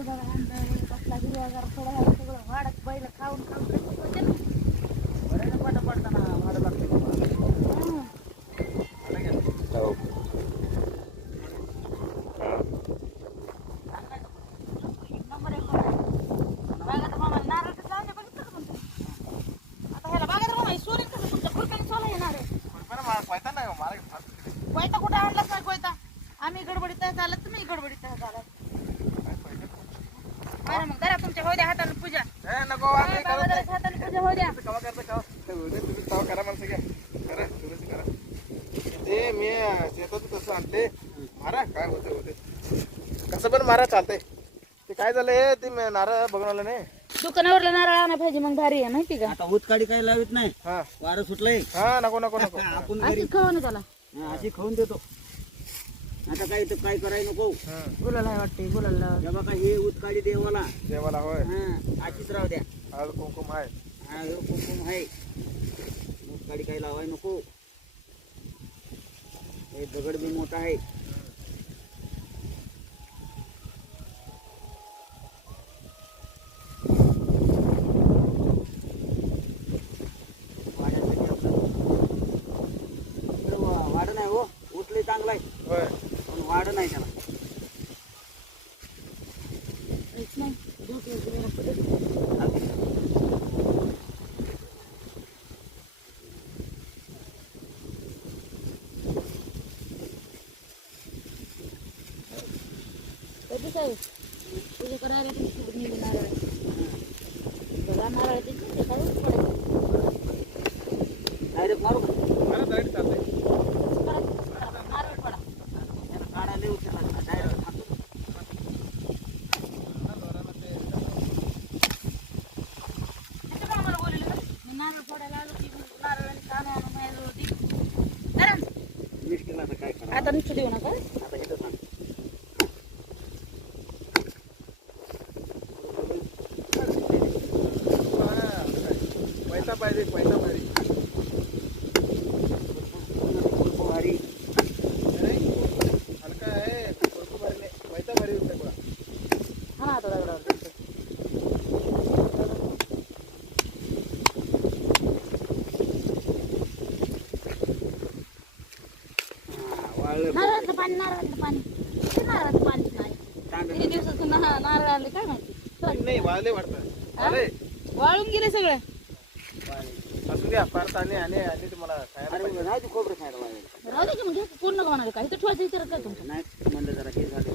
कसला हिरवागार थोडा झाला सगळं वाढत बैल खाऊन खाऊन कसं होते ना. बरं पाटा पडताना वाढ लागते बाबा. आलं का? हो. नंबर एक होता. बागात मामा नारळ कसं लावले बघितलं का म्हणतो. आता ह्याला बागात मामा सोरी कसं तुमच्या खुरप्याने सोला येणार आहे. बरं मला पाहता नाही मला कोयता कुठे आणलाच नाही कोयता. आम्ही गडबडीत चालत तुम्ही गडबडीत चालत. बरं मग जरा तुमच्या होऊ द्या हाताने पूजा. नको हाताने पूजा होऊ द्या. कवा करता का तुम्ही तवा करा मला सगळ्या करा तुम्ही करा ते मी शेतात तसं आणले मारा काय होते होते कसं पण मारा चालतंय ते काय झालंय ते नारळ बघून आलं नाही दुकानावरला नारळ आणा पाहिजे मग भारी आहे माहिती का. आता उतकाडी काही लावित नाही हा वारं सुटलंय हा नको नको नको आपण घरी अशी खाऊ ना त्याला. अशी खाऊन देतो. आता काय तर काय करायला नको. गुलाला वाटते गुलाला. जेव्हा का हे उतकाडी देवाला देवाला होय अशीच राहू द्या. आज कुंकुम आहे हा हे कुंकुम आहे. उतकाडी काही लावाय नको. हे दगड बी मोठा आहे. वाढ नाही हो उठले चांगला आहे होय पण वाढ नाही त्याला. नाही कधी काय पूजा करायला नारळ बघा नारळाचे ते काय डायरेक्ट मारू का? मला डायरेक्ट चालतंय नारळ पडा. त्याला काढायला उचलला डायरेक्ट मारतो. मला बोलले नारळ फोडायला आलो की नारळ आणि कांदा आणून माझ्याजवळ होती. मिस केला तर काय करा. आता नुसतं देऊ नका. आता इथं सांग. पैसा पाहिजे पैसा पाहिजे भारी हलका आहे कुंकुम भरले पैसा भारी होते बघा हा ना आता दगडावर वाळलं नारळातलं पाणी नारळातलं पाणी किती नारळाचं पाणी नाही किती दिवसातून नारळ आले काय माहिती. नाही वाळले वाटतं वाळले वाळून गेले सगळे. असू द्या फार आणि आणि आणि तुम्हाला खायला अरे राजू खोबरं खायला वाळलं. राहू दे की मग घे. पूर्ण होणार काय इथं ठेवायचं विचारत काय तुमचं. नाही म्हणलं जरा हे झालं